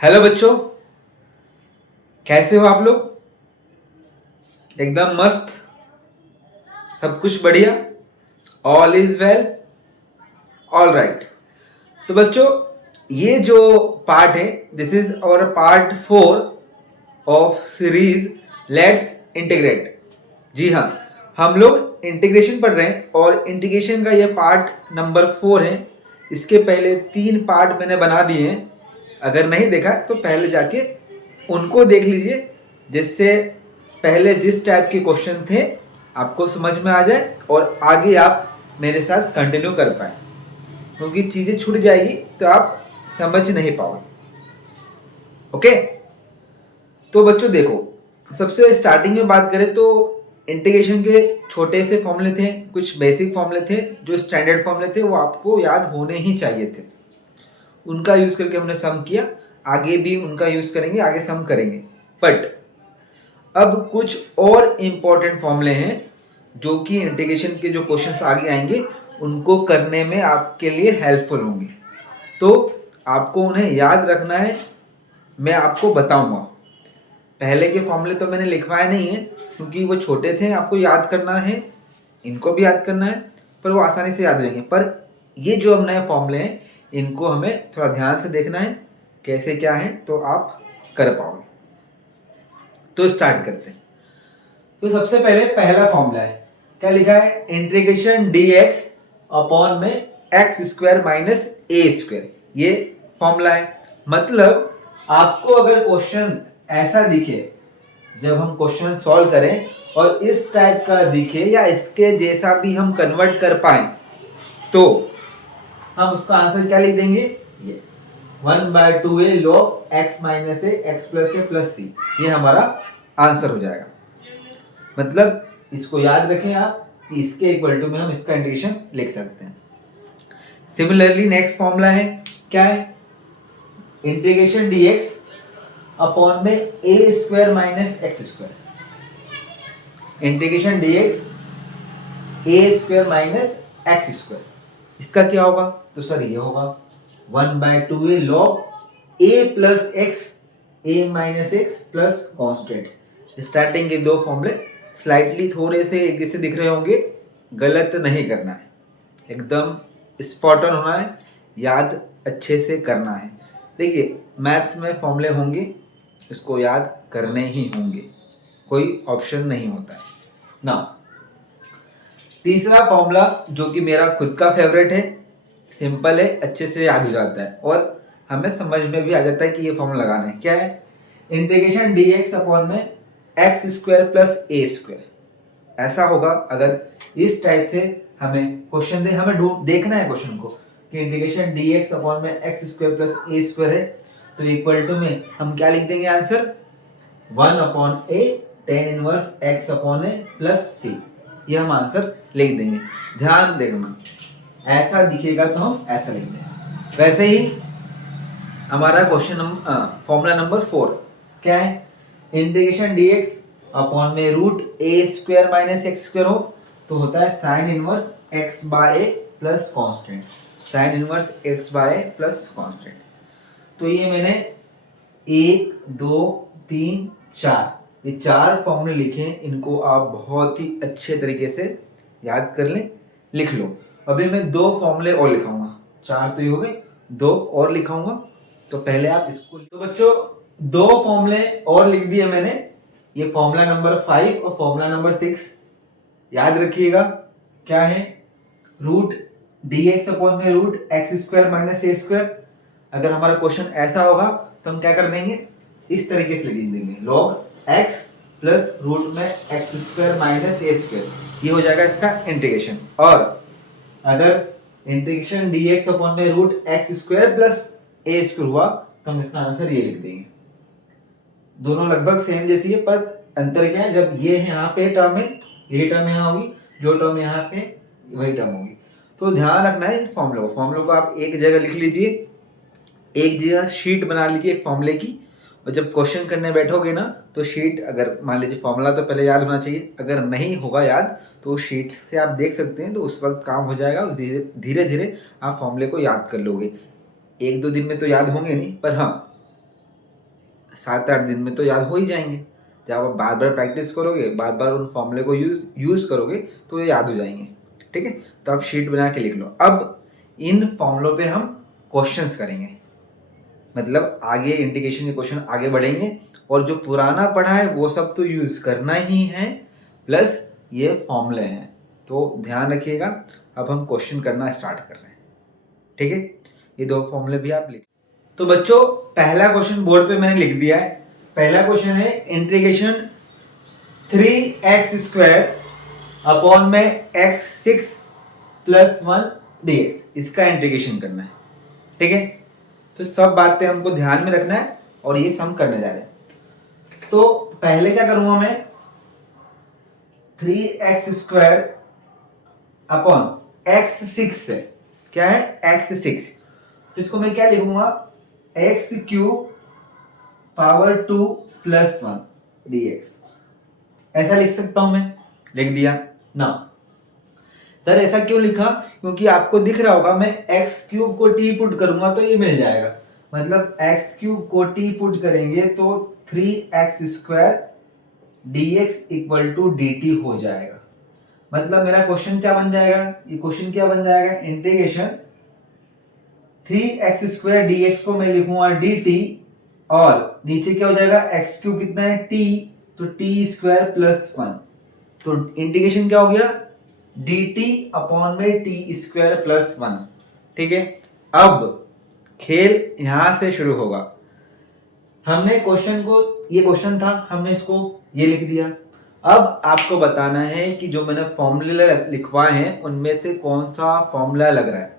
Hello बच्चों, कैसे हो आप लोग? एकदम मस्त, सब कुछ बढ़िया, all is well, all right. तो बच्चों, ये जो पार्ट है, this is our part 4 of series let's integrate. जी हाँ, हम लोग इंटीग्रेशन पढ़ रहे हैं और इंटीग्रेशन का ये पार्ट नंबर 4 है। इसके पहले 3 पार्ट मैंने बना दिए हैं। अगर नहीं देखा तो पहले जाके उनको देख लीजिए, जिससे पहले जिस टाइप के क्वेश्चन थे आपको समझ में आ जाए और आगे आप मेरे साथ कंटिन्यू कर पाए, क्योंकि चीज़ें छूट जाएगी तो आप समझ नहीं पाओगे। ओके, तो बच्चों देखो, सबसे स्टार्टिंग में बात करें तो इंटीग्रेशन के छोटे से फॉर्मूले थे, कुछ बेसिक फॉर्मूले थे, जो स्टैंडर्ड फॉर्मूले थे वो आपको याद होने ही चाहिए थे। उनका यूज़ करके हमने सम किया, आगे भी उनका यूज़ करेंगे, आगे सम करेंगे। बट अब कुछ और इम्पोर्टेंट फॉर्मूले हैं जो कि इंटीग्रेशन के जो क्वेश्चंस आगे आएंगे उनको करने में आपके लिए हेल्पफुल होंगे। तो आपको उन्हें याद रखना है, मैं आपको बताऊंगा। पहले के फॉर्मूले तो मैंने लिखवाए नहीं है क्योंकि वो छोटे थे, आपको याद करना है, इनको भी याद करना है, पर वो आसानी से याद हो जाएंगे। पर ये जो अब नए फॉर्मूले हैं इनको हमें थोड़ा ध्यान से देखना है कैसे क्या है, तो आप कर पाओगे। तो स्टार्ट करते हैं। तो सबसे पहले पहला फॉर्मूला है, क्या लिखा है? इंटीग्रेशन dx अपॉन में एक्स स्क्वायर माइनस ए स्क्वायर। ये फॉर्मूला है। मतलब आपको अगर क्वेश्चन ऐसा दिखे, जब हम क्वेश्चन सॉल्व करें और इस टाइप का दिखे या इसके जैसा भी हम कन्वर्ट कर पाए, तो हम उसका आंसर क्या लिख देंगे? ये 1/2a log x माइनस ए एक्स प्लस ए प्लस सी, ये हमारा आंसर हो जाएगा। मतलब इसको याद रखें आप, इसके इक्वल टू में हम इसका इंटीग्रेशन लिख सकते हैं। सिमिलरली नेक्स्ट फॉर्मूला है, क्या है? इंटीग्रेशन dx अपॉन में A square minus X square. Integration dx A square minus X square, इसका क्या होगा? तो सर ये होगा 1/2a log a plus x, A minus x plus constant. Starting के दो फॉर्मूले स्लाइटली थोड़े से एक जैसे दिख रहे होंगे, गलत नहीं करना है, एकदम स्पॉट ऑन होना है, याद अच्छे से करना है। देखिए, मैथ्स में फॉर्मूले होंगे, इसको याद करने ही होंगे, कोई ऑप्शन नहीं होता है ना। तीसरा फॉर्मूला जो कि मेरा खुद का फेवरेट है, सिंपल है, अच्छे से याद हो जाता है और हमें समझ में भी आ जाता है कि ये फॉर्मूला लगाना है। क्या है? इंटीग्रेशन dx अपॉन में X square plus A square. ऐसा होगा अगर इस टाइप से हमें क्वेश्चन दे, हमें देखना है क्वेश्चन को कि इंटीग्रेशन dx अपॉन में X square plus A square है, तो इक्वल टू में हम क्या लिख देंगे answer? 1/a tan inverse x upon A plus C, ये हम आंसर लिख देंगे। ध्यान देना, ऐसा दिखेगा तो हम ऐसा लिख देंगे। वैसे ही हमारा क्वेश्चन फॉर्मूला नंबर 4 क्या है? इंटीग्रेशन dx अपॉन में root A square minus X square हो तो होता है sine inverse X by A plus constant. Sine inverse X by A plus constant. तो ये मैंने 1 2 3 4 ये 4 फॉर्मूले लिखे हैं, इनको आप बहुत ही अच्छे तरीके से याद कर लें, लिख लो। अभी मैं 2 फॉर्मूले और लिखाऊंगा, 4 तो ये हो गए, 2 और लिखाऊंगा। तो पहले आप इसको, तो बच्चों 2 फॉर्मूले और लिख दिए मैंने, ये फॉर्मूला नंबर 5 और फॉर्मूला नंबर 6 याद रखिएगा। क्या है? रूट dx अपॉन में रूट एक्स स्क्वायर माइनस ए स्क्वायर। अगर हमारा क्वेश्चन ऐसा होगा तो हम क्या कर देंगे? इस तरीके से लिख देंगे log x प्लस रूट में एक्स स्क्वायर माइनस ए स्क्वायर, ये हो जाएगा इसका इंटीग्रेशन। और अगर इंटीग्रेशन dx अपॉन में root x square plus A square हुआ तो हम इसका आंसर ये लिख देंगे। दोनों लगभग सेम जैसी है, पर अंतर क्या है? जब ये यहाँ पे टर्म है, ये टर्म यहाँ होगी, जो टर्म यहाँ पे वही टर्म होगी। तो ध्यान रखना है इन फॉर्मूलों को आप एक जगह लिख लीजिए, एक जगह शीट बना लीजिए एक फॉर्मूले की, और जब क्वेश्चन करने बैठोगे ना तो शीट, अगर मान लीजिए फॉर्मूला तो पहले याद होना चाहिए, अगर नहीं होगा याद तो शीट से आप देख सकते हैं, तो उस वक्त काम हो जाएगा। धीरे धीरे आप फॉर्मूले को याद कर लोगे। 1-2 दिन में तो याद होंगे नहीं, पर हाँ 7-8 दिन में तो याद हो ही जाएंगे। जब आप बार बार प्रैक्टिस करोगे, बार बार उन फॉर्मूले को यूज़ करोगे तो ये याद हो जाएंगे। ठीक है, तो आप शीट बना के लिख लो। अब इन फॉर्मूलों पे हम क्वेश्चंस करेंगे, मतलब आगे इंटीग्रेशन के क्वेश्चन आगे बढ़ेंगे, और जो पुराना पढ़ा है वो सब तो यूज़ करना ही है, प्लस ये फॉर्मूले हैं, तो ध्यान रखिएगा। अब हम क्वेश्चन करना स्टार्ट कर रहे हैं। ठीक है, ये 2 फॉर्मूले भी आप लिख। तो बच्चों पहला क्वेश्चन बोर्ड पे मैंने लिख दिया है। पहला क्वेश्चन है इंटीग्रेशन 3x² अपॉन में x6 + 1 dx, इसका इंटीग्रेशन करना है। ठीक है, तो सब बातें हमको ध्यान में रखना है और ये सम करने जा रहे हैं। तो पहले क्या करूंगा मैं, 3x² अपॉन x6 से, क्या है x6, तो इसको मैं क्या लिखूंगा, x³ पावर 2 + 1 dx, ऐसा लिख सकता हूं मैं। लिख दिया ना। सर ऐसा क्यों लिखा, क्योंकि आपको दिख रहा होगा मैं x³ को t पुट करूंगा तो ये मिल जाएगा, मतलब x³ को t पुट करेंगे तो 3x² dx = dt हो जाएगा। मतलब मेरा क्वेश्चन क्या बन जाएगा, ये क्वेश्चन क्या बन जाएगा, इंटीग्रेशन 3x² dx को मैं लिखूंगा dt, और नीचे क्या हो जाएगा, x³ कितना है t, तो t² + 1, तो इंटीग्रेशन क्या हो गया, dt अपॉन में t² + 1। ठीक है, अब खेल यहां से शुरू होगा। हमने क्वेश्चन को, ये क्वेश्चन था, हमने इसको ये लिख दिया। अब आपको बताना है कि जो मैंने फॉर्मूले लिखवाए हैं उनमें से कौन सा फॉर्मूला लग रहा है।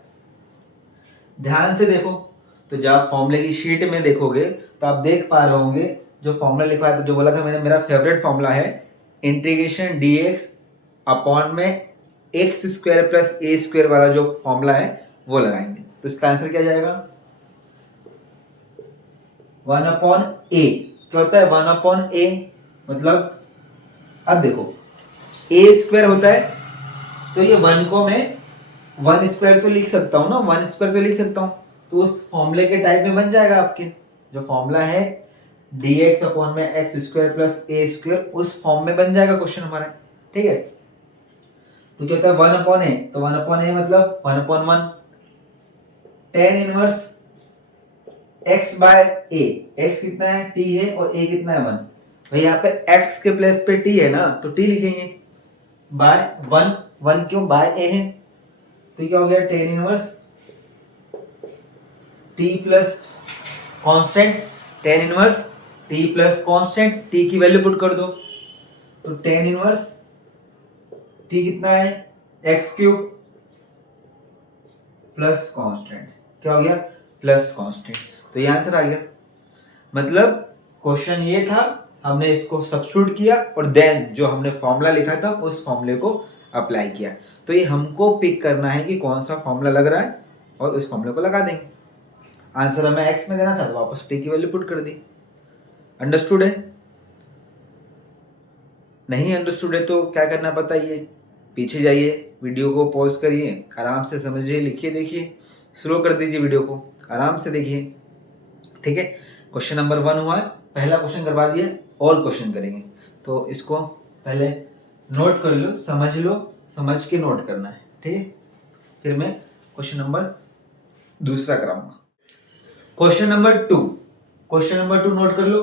ध्यान से देखो, तो जब आप फॉर्मूले की शीट में देखोगे तो आप देख पा रहे होंगे जो फॉर्मूला लिखवाया था, जो बोला था मैंने, मेरा फेवरेट फॉर्मूला है इंटीग्रेशन dx अपॉन में x² + a² वाला जो फॉर्मूला है वो लगाएंगे। तो इसका आंसर क्या जाएगा, 1/a। क्या होता है 1/a, मतलब अब देखो a² होता है, तो ये 1 को मैं 1² तो लिख सकता हूँ ना, 1² तो लिख सकता हूँ, तो उस फॉर्मूले के टाइप में बन जाएगा। आपके जो फॉर्मूला है dx अपॉन में x² + a², उस फॉर्म में बन जाएगा क्वेश्चन हमारा। ठीक है, तो क्या होता है 1/a, तो 1/a मतलब 1/1 tan इनवर्स x/a, x कितना है t है और a कितना है 1, भाई यहाँ पे x के प्लेस पे t है ना, तो t लिखेंगे, बाय 1 क्यों, बाय a है, तो क्या हो गया tan inverse t plus constant, tan inverse t plus constant, t की वैल्यू पुट कर दो, तो tan इनवर्स t कितना है x³ प्लस कांस्टेंट, क्या हो गया प्लस कांस्टेंट, तो ये आंसर आ गया। मतलब क्वेश्चन ये था, हमने इसको सब्स्टिट्यूट किया और देन जो हमने फॉर्मूला लिखा था उस फॉर्मूले को अप्लाई किया। तो ये हमको पिक करना है कि कौन सा फॉर्मूला लग रहा है और उस फॉर्मूले को लगा देंगे। आंसर हमें x में देना था तो वापस t की वैल्यू पुट कर दी। अंडरस्टूड है? नहीं अंडरस्टूड है तो क्या करना पता ही है, पीछे जाइए, वीडियो को पॉज करिए, आराम से समझिए, लिखिए, देखिए, स्लो कर दीजिए वीडियो को, आराम से देखिए। ठीक है, क्वेश्चन नंबर 1 हुआ है, पहला क्वेश्चन करवा दिया, और क्वेश्चन करेंगे, तो इसको पहले नोट कर लो, समझ के नोट करना है। ठीक है, फिर मैं क्वेश्चन नंबर दूसरा कराऊंगा। क्वेश्चन नंबर 2 नोट कर लो,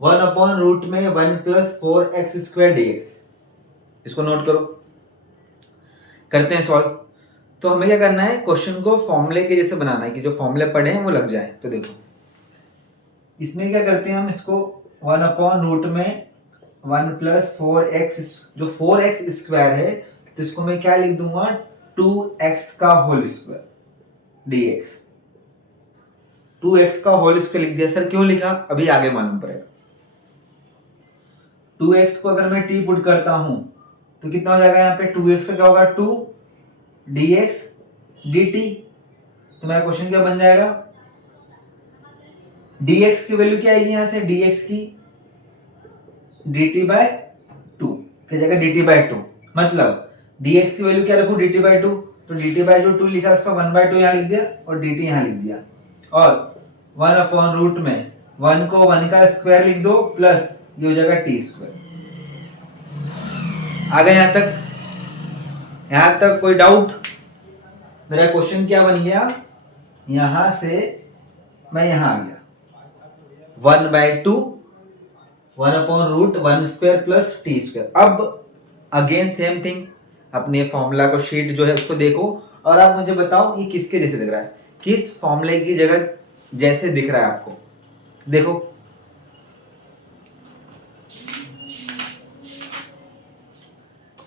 1/√1 + 4x² dx, इसको नोट करो, करते हैं सॉल्व। तो हमें क्या करना है, क्वेश्चन को फॉर्मूले के जैसे बनाना है कि जो फॉर्मूले पढ़े हैं वो लग जाए। तो देखो इसमें क्या करते हैं हम, इसको 1/√1 + 4x, जो 4x² है तो इसको मैं क्या लिख दूंगा, 2x² dx, 2x² लिख दिया। सर क्यों लिखा, अभी आगे मालूम पड़ेगा। 2x को अगर मैं t पुट करता हूं तो कितना हो जाएगा, यहाँ पे 2x का क्या होगा 2 dx dt, तो मेरा क्वेश्चन क्या बन जाएगा, dx की वैल्यू क्या आएगी, यहां से dx की dt/2, क्या जाएगा dt/2, मतलब dx की वैल्यू क्या रखूं, dt/2, तो dt/2 लिखा, उसका 1/2 यहां लिख दिया और dt यहां लिख दिया, और 1/√1 1 को 1 का स्क्वायर लिख दो प्लस ये हो जाएगा टी स्क्वायर। आ गए यहां तक? यहां तक कोई डाउट? मेरा क्वेश्चन क्या बन गया, यहां से मैं यहां आ गया 1/2 1/√1 स्क्वायर प्लस टी स्क्वायर। अब अगेन सेम थिंग, अपने फॉर्मूला को शीट जो है उसको देखो और आप मुझे बताओ ये किसके जैसे दिख रहा है, किस फॉर्मूले की जगह जैसे दिख रहा है आपको। देखो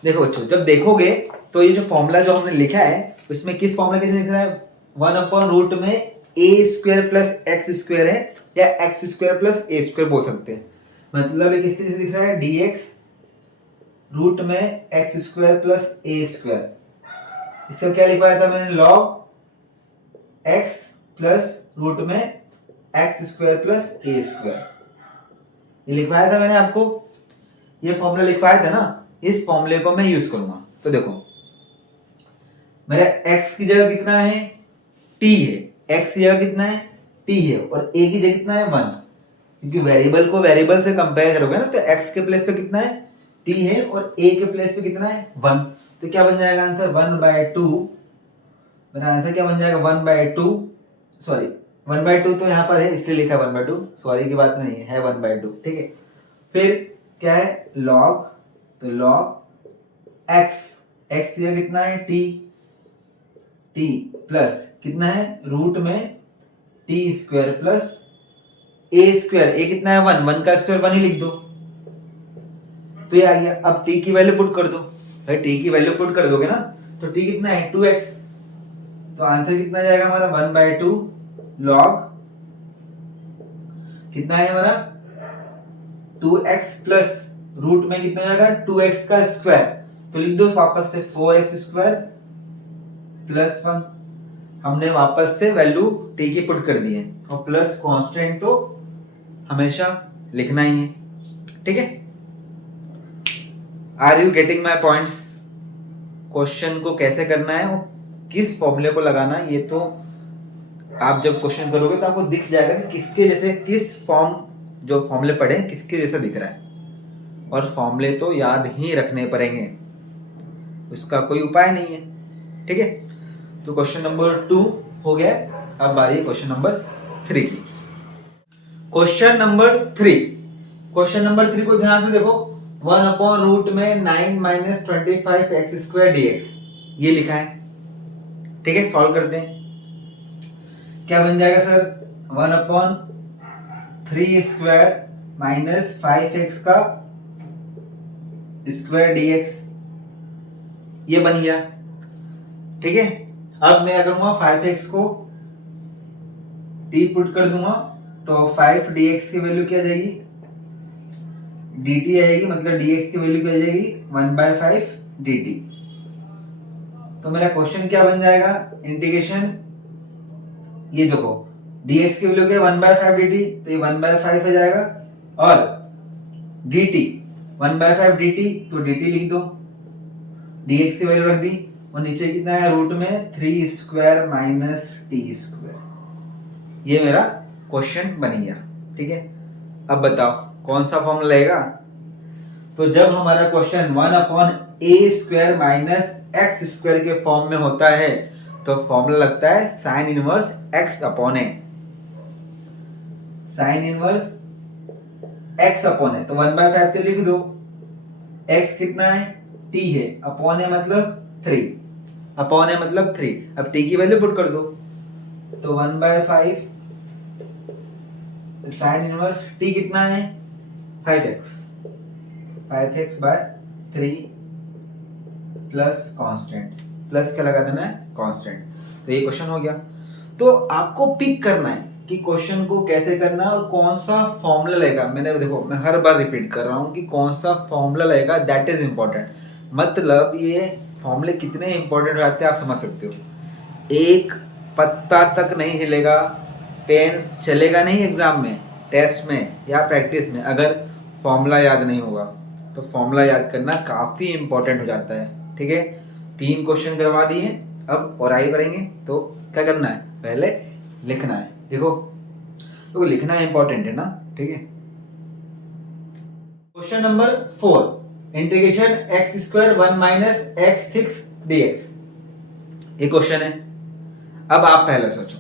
देखो बच्चों, जब देखोगे तो ये जो फॉर्मूला जो हमने लिखा है उसमें किस फॉर्मूला कैसे दिख रहा है, 1/रूट में A square plus x square है, या x square plus A square बोल सकते हैं। मतलब ये किस तरह से दिख रहा है, dx रूट में X square plus A square. इसका क्या लिखवाया था मैंने, लॉग एक्स प्लस रूट में X square plus A square, ये लिखवाया था मैंने आपको, ये फॉर्मूला लिखवाया था ना, इस फॉर्मूले को मैं यूज करूंगा। तो देखो मेरा x की जगह कितना है, t है, x की जगह कितना है, t है, और a की जगह कितना है 1, क्योंकि वेरिएबल को वेरिएबल से कंपेयर करोगे ना, तो x के प्लेस पे कितना है, t है, और a के प्लेस पे कितना है 1, तो क्या बन जाएगा आंसर 1/2। मेरा आंसर क्या बन जाएगा 1/2, सॉरी 1/2 तो यहाँ पर है इसलिए लिखा 1/2, सॉरी की बात नहीं है 1/2, ठीक है। फिर क्या है लॉग, तो लॉग x, x की जगह कितना है t प्लस कितना है रूट में T square plus A square, A कितना है 1 का स्क्वायर 1 ही लिख दो, तो ये आ गया। अब t की वैल्यू पुट कर दो, भाई t की वैल्यू पुट कर दोगे ना, तो t कितना है 2x, तो आंसर कितना जाएगा हमारा 1/2 लॉग कितना है हमारा 2x प्लस रूट में कितना जाएगा 2x का स्क्वायर, तो लिख दो वापस से 4x स्क्वायर प्लस 1, हमने वापस से वैल्यू t की पुट कर दी है, और प्लस कांस्टेंट तो हमेशा लिखना ही है, ठीक है। Are you getting my points? Question को कैसे करना है, किस फॉर्मूले को लगाना है, ये तो आप जब क्वेश्चन करोगे तो आपको दिख जाएगा कि किसके जैसे, किस फॉर्म जो फॉर्मूले पढ़े किसके जैसा दिख रहा है, और फॉर्मूले तो याद ही रखने पड़ेंगे, उसका कोई उपाय नहीं है, ठीक है। तो क्वेश्चन नंबर 2 हो गया, अब बारी है क्वेश्चन नंबर 3 की। क्वेश्चन नंबर 3, क्वेश्चन नंबर 3 को ध्यान से देखो, 1/रूट में 9 - 25x² dx ये लिखा है, ठीक है। सॉल्व करते हैं, क्या बन जाएगा सर 1/3² - 5x का स्क्वायर dx, ये बन गया, ठीक है। अब मैं क्या करूंगा 5x को t पुट कर दूंगा, तो 5 dx की वैल्यू क्या जाएगी, dt आएगी, मतलब dx की वैल्यू क्या जाएगी 1/5 dt। तो मेरा क्वेश्चन क्या बन जाएगा, इंटीग्रेशन, ये देखो dx की वैल्यू क्या है 1/5 dt, तो ये 1/5 हो जाएगा, और dt 1/5 dt, तो dt लिख दो, dx की वैल्यू रख दी, और नीचे कितना है रूट में 3² - t², ये मेरा क्वेश्चन बन गया, ठीक है। अब बताओ कौन सा फॉर्मूला लगेगा, तो जब हमारा क्वेश्चन 1/a² - x² के फॉर्म में होता है तो फॉर्मूला लगता है sine inverse x/a, sine inverse x/a, तो 1/5 तो लिख दो, x कितना है t है, अपॉन है मतलब 3, अपॉन है मतलब 3, अब t की वैल्यू पुट कर दो, तो 1/5 साइन इनवर्स t कितना है 5x, 5x/3 plus constant, plus क्या लगा देना है कांस्टेंट, तो ये क्वेश्चन हो गया। तो आपको पिक करना है कि क्वेश्चन को कैसे करना है और कौन सा फॉर्मूला लगेगा। मैंने देखो मैं हर बार रिपीट कर रहा हूँ कि कौन सा फॉर्मूला लगेगा, दैट इज इंपॉर्टेंट। मतलब ये फॉर्मूले कितने इंपॉर्टेंट हो जाते हैं आप समझ सकते हो। एक पत्ता तक नहीं हिलेगा, पेन चलेगा नहीं एग्जाम में, टेस्ट में या प्रैक्टिस में, अगर फॉर्मूला याद नहीं होगा। तो फॉर्मूला याद करना काफ़ी इंपॉर्टेंट हो जाता है, ठीक है। 3 क्वेश्चन करवा दिए, अब और आगे करेंगे। तो क्या करना है, पहले लिखना है। देखो तो लिखना इंपॉर्टेंट है ना, ठीक है। Question number 4, integration x square 1 minus x 6 dx, ये क्वेश्चन है। अब आप पहले सोचो,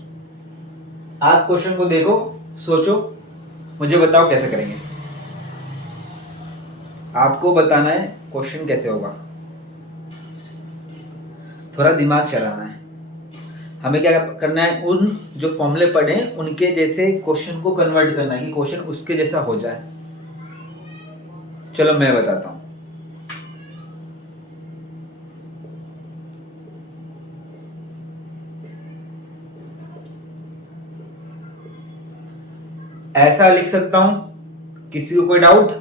आप क्वेश्चन को देखो, सोचो, मुझे बताओ कैसे करेंगे। आपको बताना है क्वेश्चन कैसे होगा, थोड़ा दिमाग चलाना है। हमें क्या करना है, उन जो फॉर्मूले पढ़े हैं उनके जैसे क्वेश्चन को कन्वर्ट करना है कि क्वेश्चन उसके जैसा हो जाए। चलो मैं बताता हूं। ऐसा लिख सकता हूं, किसी को कोई डाउट?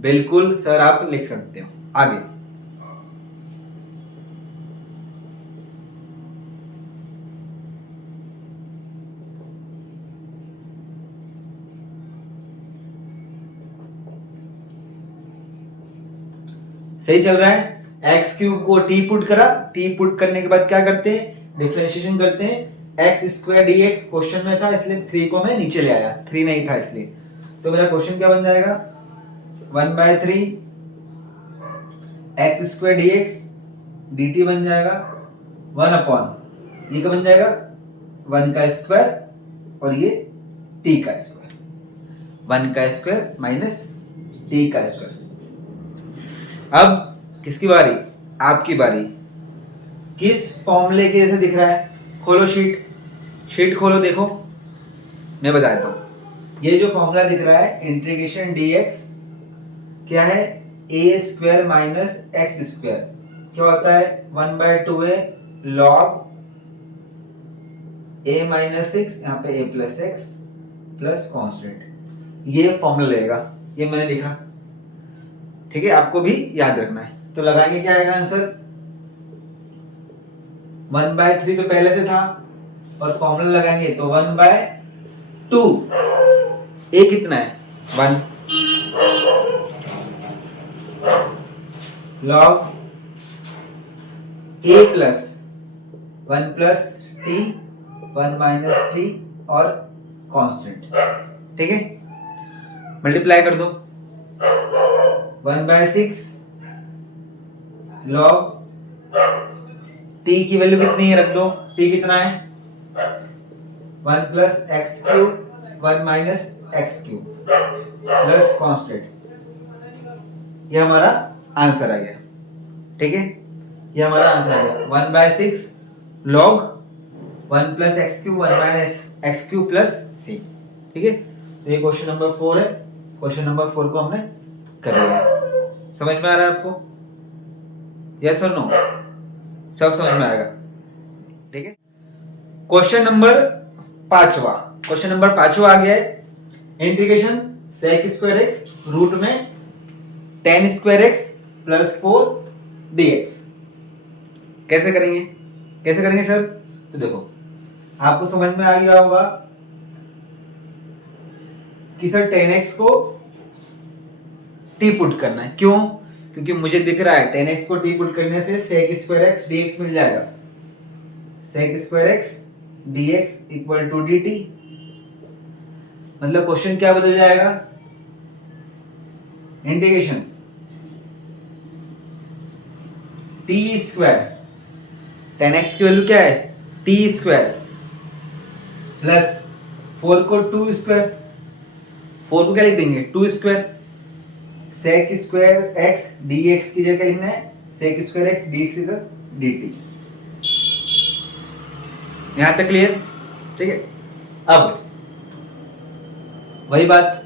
बिल्कुल सर, आप लिख सकते हो। आगे सही चल रहा है। एक्स क्यूब को टी पुट करा, टी पुट करने के बाद क्या करते हैं, डिफरेंशिएशन करते हैं। X square D x question में था इसलिए 3 को मैं नीचे ले आया, 3 नहीं था इसलिए। तो मेरा क्वेश्चन क्या बन जाएगा, 1/3 x square D x D T बन जाएगा 1 ये क्या बन जाएगा, 1 का स्क्वायर और ये टी का स्क्वायर, 1 का स्क्वायर माइनस टी का स्क्वायर। अब किसकी बारी, आपकी बारी। किस फॉर्मूले के जैसे दिख रहा है, खोलो शीट, शीट खोलो, देखो मैं बताता हूं। ये जो फॉर्मूला दिख रहा है इंटीग्रेशन dx क्या है, ए स्क्वायर माइनस एक्स स्क्वायर क्या होता है, 1/2a log a माइनस 6, यहाँ पे a plus x plus constant, ये फॉर्मूला लगेगा, ये मैंने लिखा, ठीक है। आपको भी याद रखना है। तो लगाएंगे, क्या आएगा आंसर, 1/3 तो पहले से था और फॉर्मूला लगाएंगे तो 1/2, ए कितना है 1 log a plus 1 plus T 1 minus T और कांस्टेंट, ठीक है। मल्टीप्लाई कर दो, 1/6 log t की वैल्यू कितनी है, रख दो, t कितना है 1 plus X cube 1 minus X cube plus constant, ये हमारा आंसर आ गया, ठीक है। ये हमारा आंसर आ गया 1/6 log 1 plus X cube 1 minus X cube plus C, ठीक है। तो ये क्वेश्चन नंबर 4 है। क्वेश्चन नंबर 4 को हमने कर लिया, समझ में आ रहा है आपको, यस और नो, सब समझ में आएगा, ठीक है। क्वेश्चन नंबर 5वां, क्वेश्चन नंबर 5वां आ गया है, integration sec square x root में tan square x plus 4 dx, कैसे करेंगे, कैसे करेंगे सर? तो देखो आपको समझ में आ गया होगा कि सर tan x को t पुट करना है, क्यों? क्योंकि मुझे दिख रहा है tan x को t पुट करने से sec स्क्वायर x dx मिल जाएगा, sec square x dx equal to dt, मतलब क्वेश्चन क्या बदल जाएगा, integration t square, tan x की वैल्यू क्या है t स्क्वायर प्लस 4 को 2 स्क्वायर, 4 को क्या लिख देंगे 2 square, sec square x dx की जगह लिखना है sec स्क्वायर x dx की जगह dt, यहां तक क्लियर, ठीक है। अब वही बात,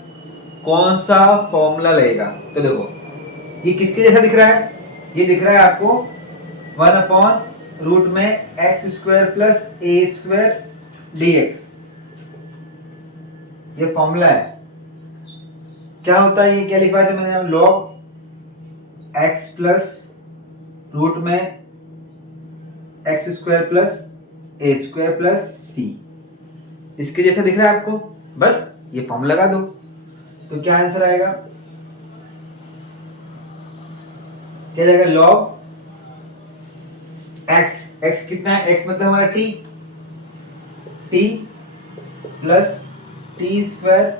कौन सा फॉर्मूला लगेगा, तो देखो ये किसके जैसा दिख रहा है, ये दिख रहा है आपको 1/रूट में X square plus A square dx, ये फॉर्मूला है। क्या होता है, ये क्या लिखवाया था मैंने, log x प्लस रूट में X square plus A square plus सी, इसके जैसा दिख रहा है आपको, बस ये फॉर्मूला लगा दो, तो क्या आंसर आएगा, क्या जाएगा, log x, x कितना है, x मतलब हमारा t plus T square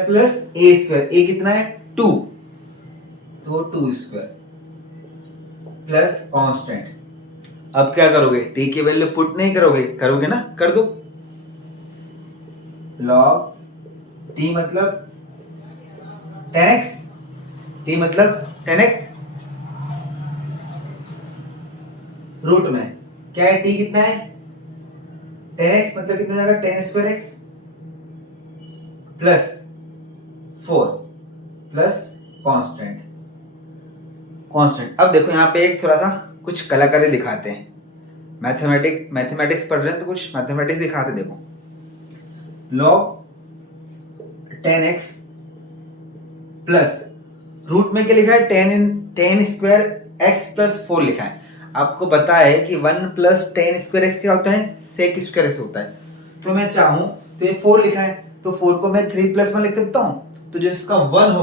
plus A square, A कितना है 2, तो 2 स्क्वायर प्लस कांस्टेंट। अब क्या करोगे, टी की वैल्यू पुट नहीं करोगे, करोगे ना, कर दो। लॉग टी मतलब 10x, टी मतलब 10x, रूट में क्या है, टी कितना है 10x, मतलब कितना जाएगा 10 square x plus 4 plus constant. अब देखो यहाँ पे एक थोड़ा सा कुछ कलाकारी दिखाते हैं, मैथमेटिक्स पढ़ रहे हैं तो कुछ मैथमेटिक्स दिखाते। देखो लॉग 10x प्लस रूट में क्या लिखा है 10 स्क्वायर एक्स प्लस 4 लिखा है। आपको पता है कि 1 प्लस 10 स्क्वायर एक्स क्या होता है, सेक स्क्वायर एक्स होता है। तो मैं चाहूं तो ये 4 लिखा है, तो 4 को मैं 3 प्लस 1 लिख सकता हूं। तो जो इसका 1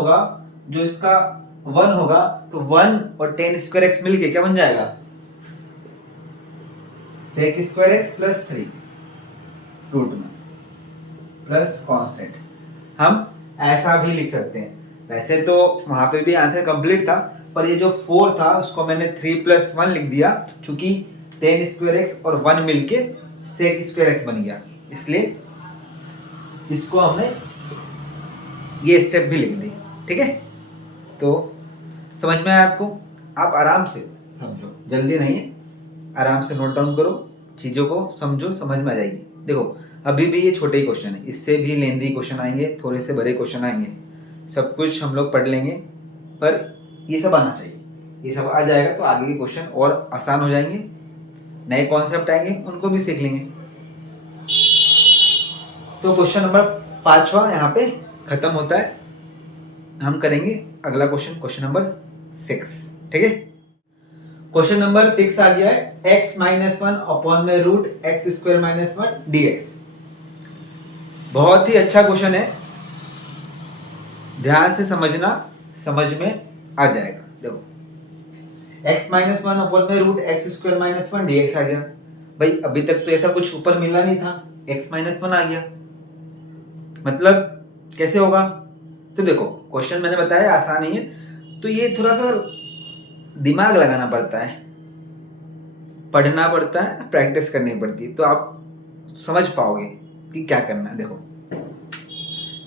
होगा तो 1 और 10 स्क्वायर एक्स मिलके क्या बन जाएगा, sec square x plus 3 root में प्लस कांस्टेंट। हम ऐसा भी लिख सकते हैं। वैसे तो वहां पे भी आंसर कंप्लीट था, पर ये जो 4 था उसको मैंने 3 प्लस 1 लिख दिया, चूंकि 10 स्क्वायर एक्स और 1 मिलके सेक स्क्वायर एक्स बन गया, इसलिए इसको हमने ये स्टेप भी लिख दी। ठीक है, तो समझ में आया आपको? आप आराम से समझो, जल्दी नहीं है, आराम से नोट डाउन करो, चीज़ों को समझो, समझ में आ जाएगी। देखो अभी भी ये छोटे ही क्वेश्चन है, इससे भी लेंदी क्वेश्चन आएंगे, थोड़े से बड़े क्वेश्चन आएंगे, सब कुछ हम लोग पढ़ लेंगे, पर ये सब आना चाहिए। ये सब आ जाएगा तो आगे के क्वेश्चन और आसान हो जाएंगे, नए कॉन्सेप्ट आएंगे, उनको भी सीख लेंगे। तो क्वेश्चन नंबर 5वां यहाँ पे खत्म होता है। हम करेंगे अगला क्वेश्चन नंबर 6। ठीक है, क्वेश्चन नंबर 6 आ गया है, x माइनस 1 अपॉन में root x square minus 1 dx। बहुत ही अच्छा क्वेश्चन है, ध्यान से समझना, समझ में आ जाएगा। देखो x माइनस 1 अपॉन में root x square minus 1 dx आ गया। भाई अभी तक तो ऐसा कुछ ऊपर मिला नहीं था, x माइनस 1 आ गया, मतलब कैसे होगा? तो देखो क्वेश्चन मैंने बताया आसान ही है, तो ये थोड़ा सा दिमाग लगाना पड़ता है, पढ़ना पड़ता है, प्रैक्टिस करनी पड़ती है, तो आप समझ पाओगे कि क्या करना है। देखो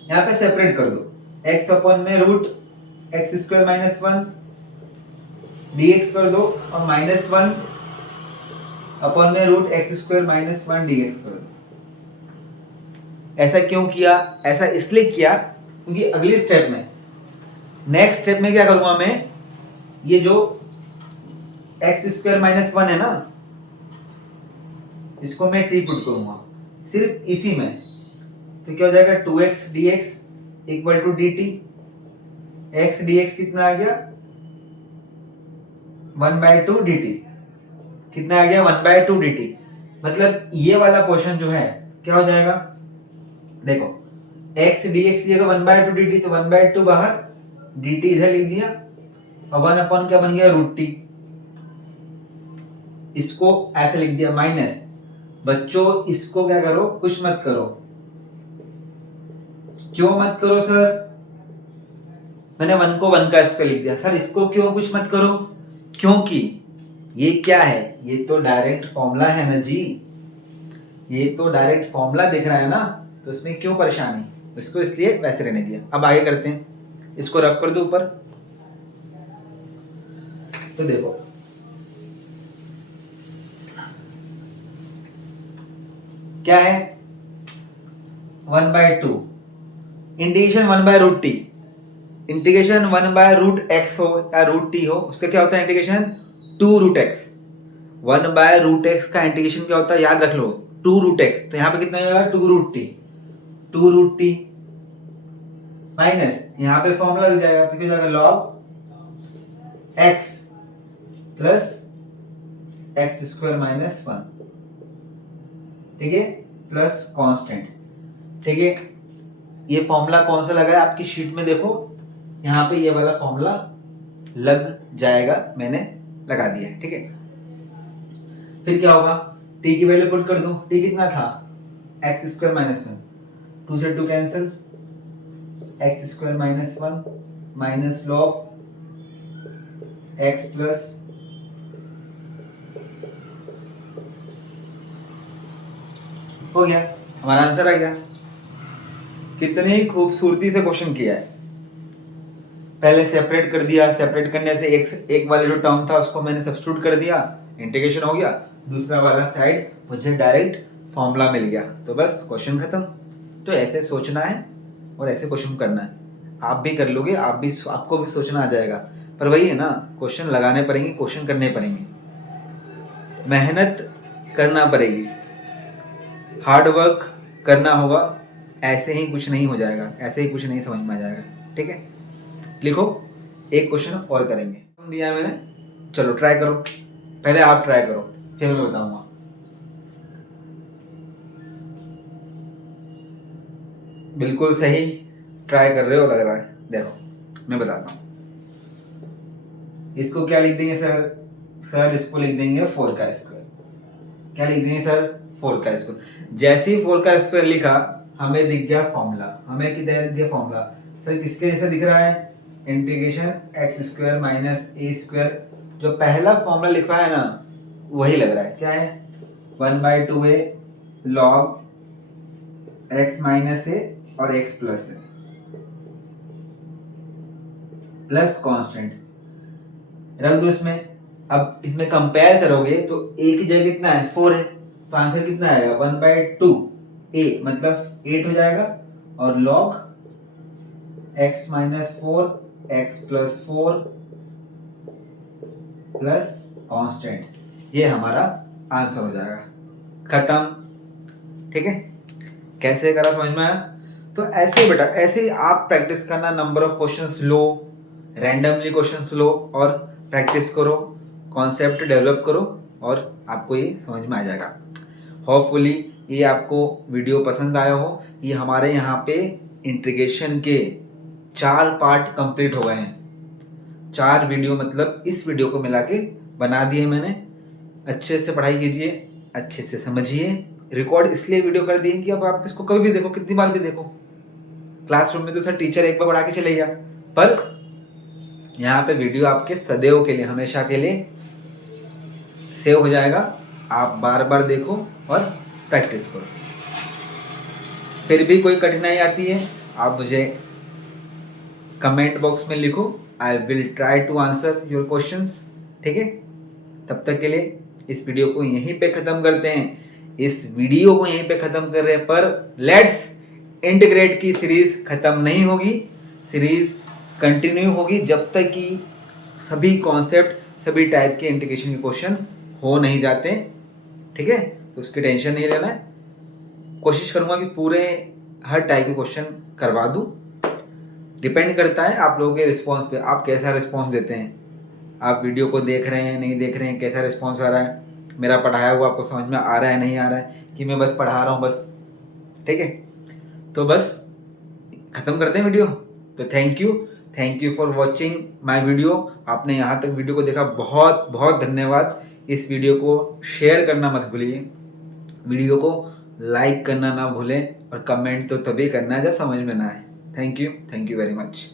यहाँ पे सेपरेट कर दो, x अपॉन में root x square minus 1 dx कर दो, और माइनस 1 अपॉन में root x square minus 1 dx कर दो। ऐसा क्यों किया? ऐसा इसलिए किया क्योंकि अगली स्टेप में, नेक्स्ट स्टेप में क्या करूंगा मैं, ये जो एक्स स्क्वायर माइनस 1 है ना, इसको मैं टी पुट करूंगा सिर्फ इसी में, तो क्या हो जाएगा 2x dx equal to dt। x dx कितना आ गया 1/2 dt, कितना आ गया 1/2 dt। मतलब ये वाला पोर्शन जो है क्या हो जाएगा, देखो x dx की जगह 1/2 dt, तो 1/2 बाहर, dt इधर लिख दिया, और 1 अपॉन क्या बन गया रूट टी, इसको ऐसे लिख दिया माइनस। बच्चों इसको क्या करो, कुछ मत करो। क्यों मत करो सर? मैंने 1 को 1 का स्क्वायर लिख दिया। सर इसको क्यों कुछ मत करो? क्योंकि ये क्या है, ये तो डायरेक्ट फॉर्मूला है ना जी, ये तो डायरेक्ट फॉर्मूला दिख रहा है ना, तो इसमें क्यों परेशानी, इसको इसलिए वैसे रहने दिया। अब आगे करते हैं, इसको रफ कर दो ऊपर। तो देखो क्या है 1/2 इंटीग्रेशन 1/रूट टी, इंटीग्रेशन 1/रूट एक्स हो या रूट टी हो, उसका क्या होता है इंटीग्रेशन 2 रूट एक्स। 1/रूट एक्स का इंटीग्रेशन क्या होता है याद रख लो 2 रूट एक्स, तो यहाँ पे कितना आएगा 2 रूट टी माइनस, यहाँ पे फॉर्मूला लग जाएगा, तो क्या जाएगा log x plus x square minus 1, ठीक है, प्लस कांस्टेंट। ठीक है, ये फॉर्मूला कौन सा लगा है आपकी शीट में, देखो यहाँ पे ये वाला फॉर्मूला लग जाएगा, मैंने लगा दिया है। ठीक है, फिर क्या होगा, t की वैल्यू पुट कर दूं, t कितना था एक्स स्क्वायर माइनस वन, 2 से 2 cancel, x square minus one minus log x plus हो गया, हमारा आंसर आ गया। कितनी खूबसूरती से क्वेश्चन किया है। पहले सेपरेट कर दिया, सेपरेट करने से एक वाला जो टर्म था उसको मैंने सब्स्टिट्यूट कर दिया, इंटीग्रेशन हो गया, दूसरा वाला साइड मुझे डायरेक्ट फॉर्मूला मिल गया, तो बस क्वेश्चन खत्म। तो ऐसे सोचना है और ऐसे क्वेश्चन करना है। आप भी कर लोगे, आपको भी सोचना आ जाएगा, पर वही है ना, क्वेश्चन लगाने पड़ेंगे, क्वेश्चन करने पड़ेंगे, मेहनत करना पड़ेगी, हार्ड वर्क करना होगा। ऐसे ही कुछ नहीं हो जाएगा, ऐसे ही कुछ नहीं समझ में आ जाएगा। ठीक है, लिखो, एक क्वेश्चन और करेंगे, दिया मैंने, चलो ट्राई करो। पहले आप ट्राई करो, फिर मैं बताऊंगा। बिल्कुल सही ट्राई कर रहे हो लग रहा है। देखो मैं बताता हूँ, इसको क्या लिख देंगे सर? सर इसको लिख देंगे 4 का स्क्वायर। क्या लिख देंगे सर? 4 का स्क्वायर। जैसे ही 4 का स्क्वायर लिखा, हमें दिख गया फॉर्मूला। हमें किधर दिख गया फॉर्मूला? सर किसके जैसा दिख रहा है? इंटीग्रेशन एक्स स्क्वायर माइनस ए स्क्वायर, जो पहला फॉर्मूला लिखा है ना, वही लग रहा है। क्या है? 1/2a लॉग एक्स माइनस ए और एक्स प्लस ए प्लस कांस्टेंट रख दो इसमें। अब इसमें कंपेयर करोगे तो ए की जगह कितना है? 4 है, तो आंसर कितना आएगा? 1/2 a मतलब 8 हो जाएगा, और log x minus 4 x plus 4 plus constant, ये हमारा आंसर हो जाएगा। खत्म। ठीक है, कैसे करा समझ में आया? तो ऐसे ही बेटा, ऐसे ही आप प्रैक्टिस करना, नंबर ऑफ क्वेश्चंस लो, रैंडमली क्वेश्चंस लो और प्रैक्टिस करो, कॉन्सेप्ट डेवलप करो, और आपको ये समझ में आ जाएगा। होपफुली ये आपको वीडियो पसंद आया हो। ये हमारे यहाँ पे इंटीग्रेशन के 4 पार्ट कंप्लीट हो गए हैं। 4 वीडियो मतलब इस वीडियो को मिला के बना दिए मैंने। अच्छे से पढ़ाई कीजिए, अच्छे से समझिए। रिकॉर्ड इसलिए वीडियो कर दिए कि अब आप इसको कभी भी देखो, कितनी बार भी देखो। क्लासरूम में तो सर टीचर एक बार पढ़ा के चले गया, पर यहाँ पे वीडियो आपके सदैव के लिए, हमेशा के लिए सेव हो जाएगा। आप बार बार देखो और प्रैक्टिस करो। फिर भी कोई कठिनाई आती है, आप मुझे कमेंट बॉक्स में लिखो, I will try to answer your questions. ठीक है, तब तक के लिए इस वीडियो को यहीं पे ख़त्म करते हैं। इस वीडियो को यहीं पे ख़त्म कर रहे हैं, पर लेट्स इंटीग्रेट की सीरीज़ ख़त्म नहीं होगी। सीरीज़ कंटिन्यू होगी जब तक कि सभी कॉन्सेप्ट, सभी टाइप के इंटीग्रेशन के क्वेश्चन हो नहीं जाते। ठीक है, तो उसकी टेंशन नहीं लेना है। कोशिश करूँगा कि पूरे हर टाइप के क्वेश्चन करवा दूँ। डिपेंड करता है आप लोगों के रिस्पॉन्स पे, आप कैसा रिस्पॉन्स देते हैं। आप वीडियो को देख रहे हैं, नहीं देख रहे हैं, कैसा रिस्पॉन्स आ रहा है, मेरा पढ़ाया हुआ आपको समझ में आ रहा है, नहीं आ रहा है, कि मैं बस पढ़ा रहा हूँ बस। ठीक है, तो बस ख़त्म करते हैं वीडियो। तो thank you for watching my video. आपने यहाँ तक वीडियो को देखा, बहुत बहुत धन्यवाद। इस वीडियो को शेयर करना मत भूलिए, वीडियो को लाइक करना ना भूलें, और कमेंट तो तभी करना है जब समझ में ना आए। Thank you very much.